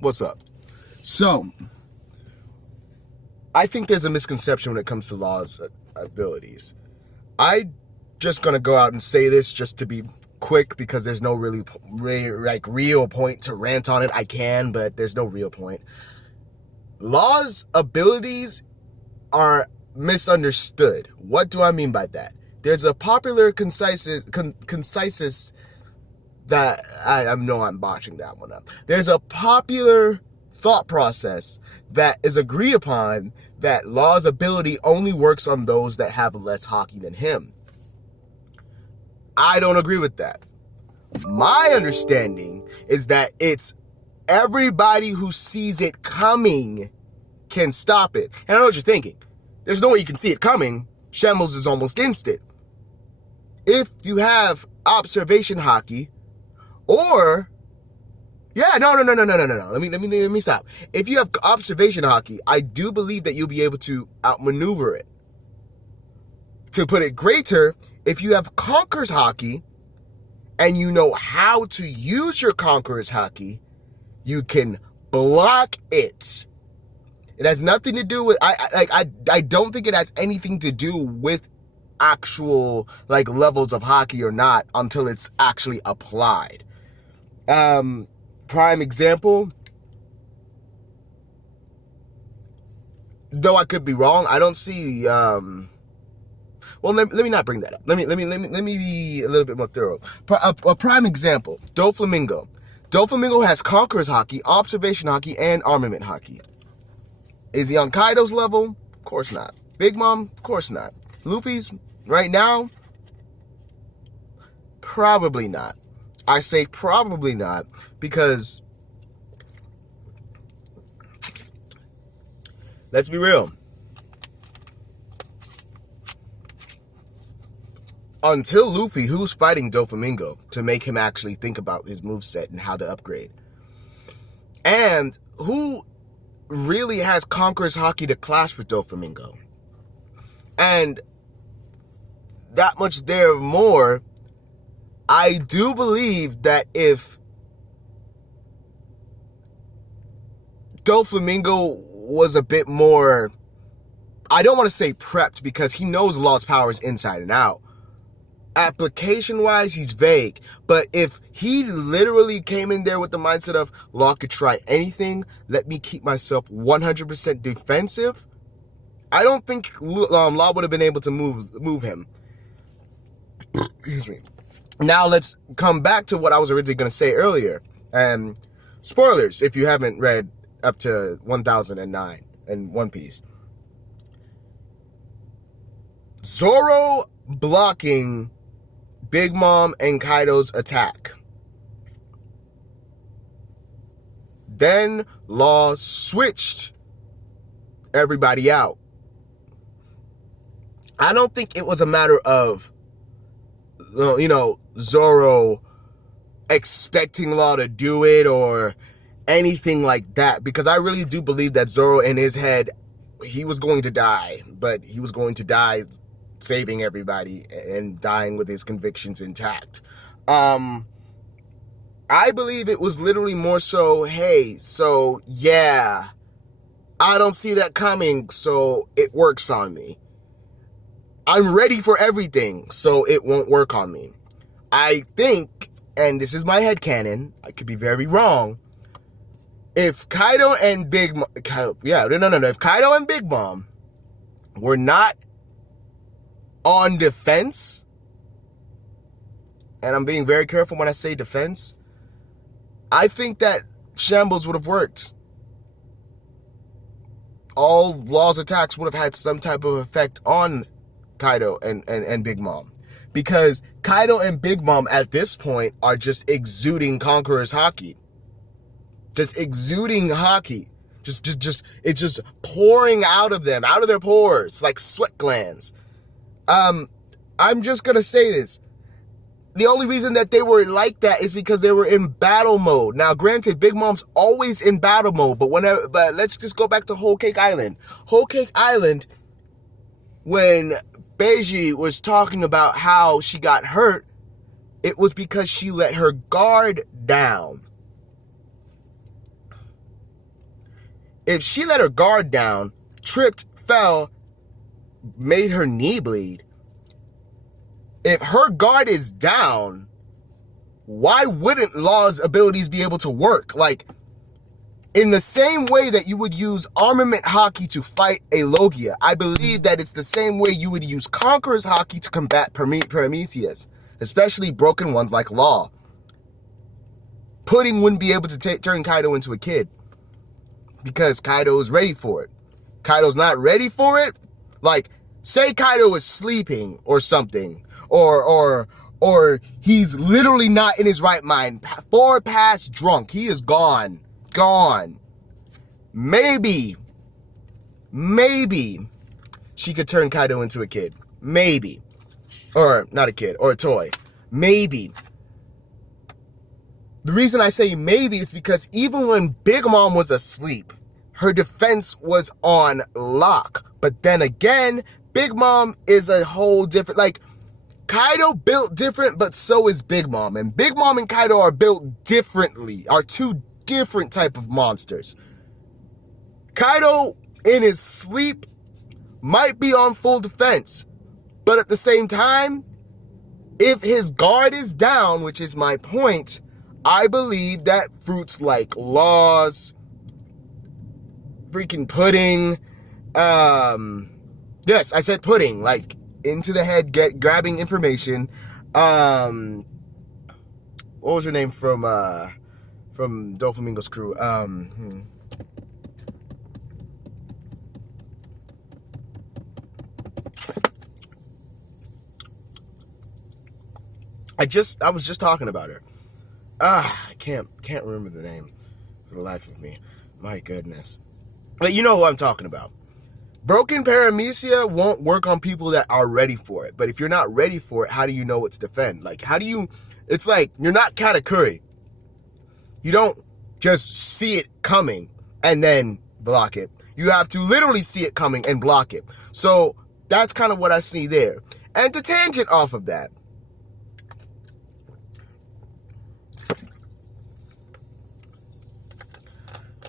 What's up? So, I think there's a misconception when it comes to Law's abilities. I just gonna go out and say this just to be quick because there's no really real point to rant on it. I can, but there's no real point. Law's abilities are misunderstood. What do I mean by that? There's a popular conciseness that I know I'm botching that one up. There's a popular thought process that is agreed upon that Law's ability only works on those that have less hockey than him. I don't agree with that. My understanding is that it's everybody who sees it coming can stop it. And I know what you're thinking. There's no way you can see it coming. Shambles is almost instant. If you have observation hockey, or no. Let me stop. If you have observation hockey, I do believe that you'll be able to outmaneuver it. To put it greater, if you have Conqueror's hockey and you know how to use your Conqueror's hockey, you can block it. It has nothing to do with I don't think it has anything to do with actual levels of hockey or not until it's actually applied. Prime example, though I could be wrong, I don't see well, let me not bring that up. Let me be a little bit more thorough. A prime example, Doflamingo. Doflamingo has Conqueror's hockey, observation hockey, and armament hockey. Is he on Kaido's level? Of course not. Big Mom? Of course not. Luffy's right now? Probably not. I say probably not because, let's be real. Until Luffy, who's fighting Doflamingo to make him actually think about his moveset and how to upgrade? And who really has Conqueror's hockey to clash with Doflamingo? And that much there more, I do believe that if Doflamingo was a bit more, I don't want to say prepped because he knows Law's powers inside and out. Application-wise, he's vague. But if he literally came in there with the mindset of, Law could try anything, let me keep myself 100% defensive, I don't think Law would have been able to move him. Excuse me. Now let's come back to what I was originally going to say earlier. And spoilers, if you haven't read up to 1009 in One Piece. Zoro blocking Big Mom and Kaido's attack. Then Law switched everybody out. I don't think it was a matter of, Zoro expecting Law to do it or anything like that. Because I really do believe that Zoro in his head, he was going to die. But he was going to die saving everybody and dying with his convictions intact. I believe it was literally more so, hey, so yeah, I don't see that coming, so it works on me. I'm ready for everything, so it won't work on me. I think, and this is my headcanon, I could be very wrong, if Kaido and Big Mom, if Kaido and Big Mom were not on defense, and I'm being very careful when I say defense, I think that Shambles would have worked. All Law's attacks would have had some type of effect on Kaido and Big Mom. Because Kaido and Big Mom at this point are just exuding Conqueror's hockey. Just exuding hockey. It's just pouring out of them, out of their pores, like sweat glands. I'm just gonna say this. The only reason that they were like that is because they were in battle mode. Now, granted, Big Mom's always in battle mode, but let's just go back to Whole Cake Island. Whole Cake Island, when Beiji was talking about how she got hurt, it was because she let her guard down. If she let her guard down, tripped, fell, made her knee bleed, if her guard is down, why wouldn't Law's abilities be able to work? Like, in the same way that you would use armament Haki to fight a Logia, I believe that it's the same way you would use Conqueror's Haki to combat Prometheus, especially broken ones like Law. Pudding wouldn't be able to turn Kaido into a kid because Kaido is ready for it. Kaido's not ready for it. Like, say Kaido is sleeping or something, or he's literally not in his right mind. 4 past drunk. He is gone. Maybe she could turn Kaido into a kid. Maybe. Or not a kid, or a toy. Maybe. The reason I say maybe is because even when Big Mom was asleep, her defense was on lock. But then again, Big Mom is a whole different, like, Kaido built different, but so is Big Mom. And Big Mom and Kaido are built differently, are two different type of monsters. Kaido in his sleep might be on full defense, but at the same time, if his guard is down, which is my point, I believe that fruits like Laws, freaking Pudding, yes, I said Pudding, like into the head, grabbing information. What was her name from Doflamingo's crew? I was just talking about her. I can't remember the name for the life of me. My goodness. But you know who I'm talking about. Broken Paramecia won't work on people that are ready for it. But if you're not ready for it, how do you know it's defend? Like, it's like, you're not Katakuri. You don't just see it coming and then block it. You have to literally see it coming and block it. So that's kind of what I see there. And to tangent off of that,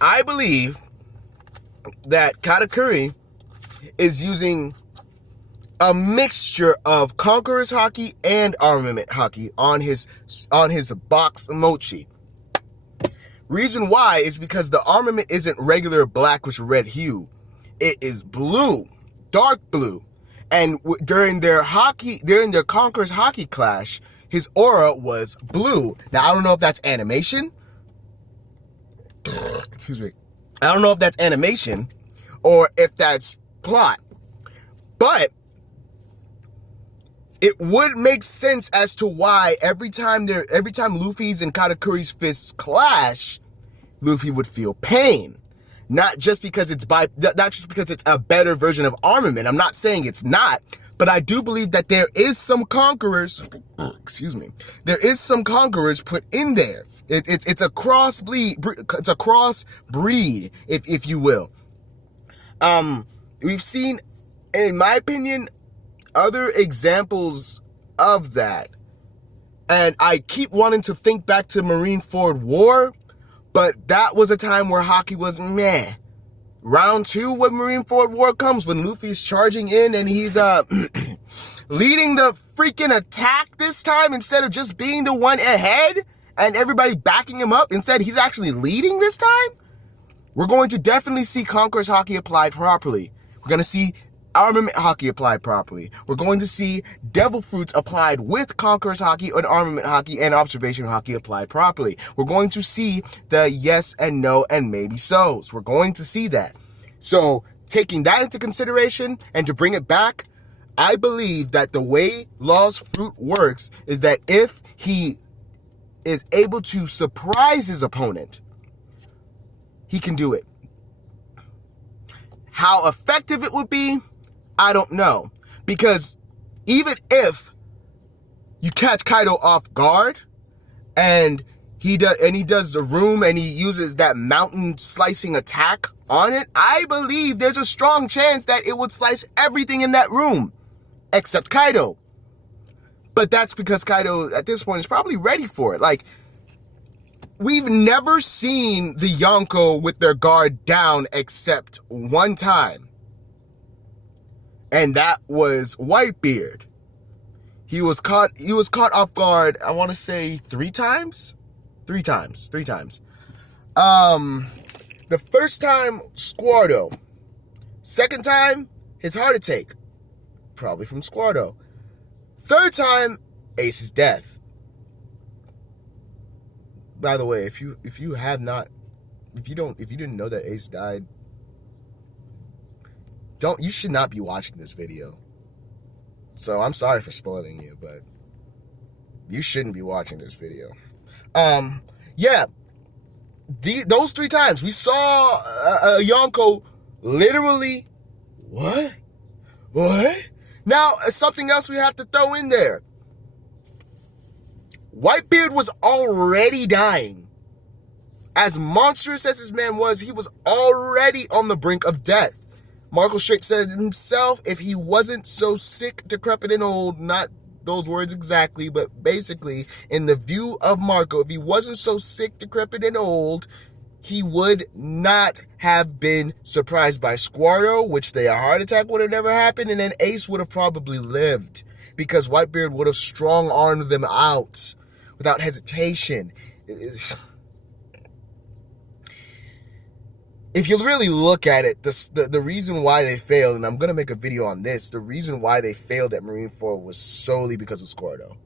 I believe that Katakuri is using a mixture of Conqueror's Haki and Armament Haki on his box Mochi. Reason why is because the armament isn't regular black with red hue. It is blue, dark blue. And during their Conqueror's Haki clash, his aura was blue. Now, I don't know if that's animation. Excuse me. I don't know if that's animation or if that's plot. But it would make sense as to why every time Luffy's and Katakuri's fists clash, Luffy would feel pain. Not just because it's a better version of armament. I'm not saying it's not, but I do believe that there is some conquerors, there is some conquerors put in there. It's a cross breed, if you will. We've seen, in my opinion, other examples of that. And I keep wanting to think back to Marineford War, but that was a time where Haki was meh. Round 2 when Marineford War comes, when Luffy's charging in and he's leading the freaking attack this time instead of just being the one ahead and everybody backing him up. Instead, he's actually leading this time. We're going to definitely see Conqueror's Haki applied properly. We're going to see Armament Haki applied properly. We're going to see Devil Fruits applied with Conqueror's Haki and Armament Haki and Observation Haki applied properly. We're going to see the yes and no and maybe so's. We're going to see that. So, taking that into consideration and to bring it back, I believe that the way Law's Fruit works is that if he is able to surprise his opponent, he can do it. How effective it would be, I don't know. Because even if you catch Kaido off guard and he does the room and he uses that mountain slicing attack on it, I believe there's a strong chance that it would slice everything in that room except Kaido. But that's because Kaido at this point is probably ready for it. Like, we've never seen the Yonko with their guard down except one time. And that was Whitebeard. He was caught off guard, I want to say 3 times? 3 times. The first time, Squardo. Second time, his heart attack. Probably from Squardo. Third time, Ace's death. By the way, if you didn't know that Ace died, you should not be watching this video. So I'm sorry for spoiling you, but you shouldn't be watching this video. Yeah. Those 3 times we saw Yonko literally. What? Now, something else we have to throw in there. Whitebeard was already dying. As monstrous as this man was, he was already on the brink of death. Marco Straight said himself, if he wasn't so sick, decrepit, and old, not those words exactly, but basically, in the view of Marco, if he wasn't so sick, decrepit, and old, he would not have been surprised by Squardo, which a heart attack would have never happened, and then Ace would have probably lived, because Whitebeard would have strong-armed them out without hesitation. If you really look at it, the reason why they failed, and I'm going to make a video on this, the reason why they failed at Marineford was solely because of Squardo.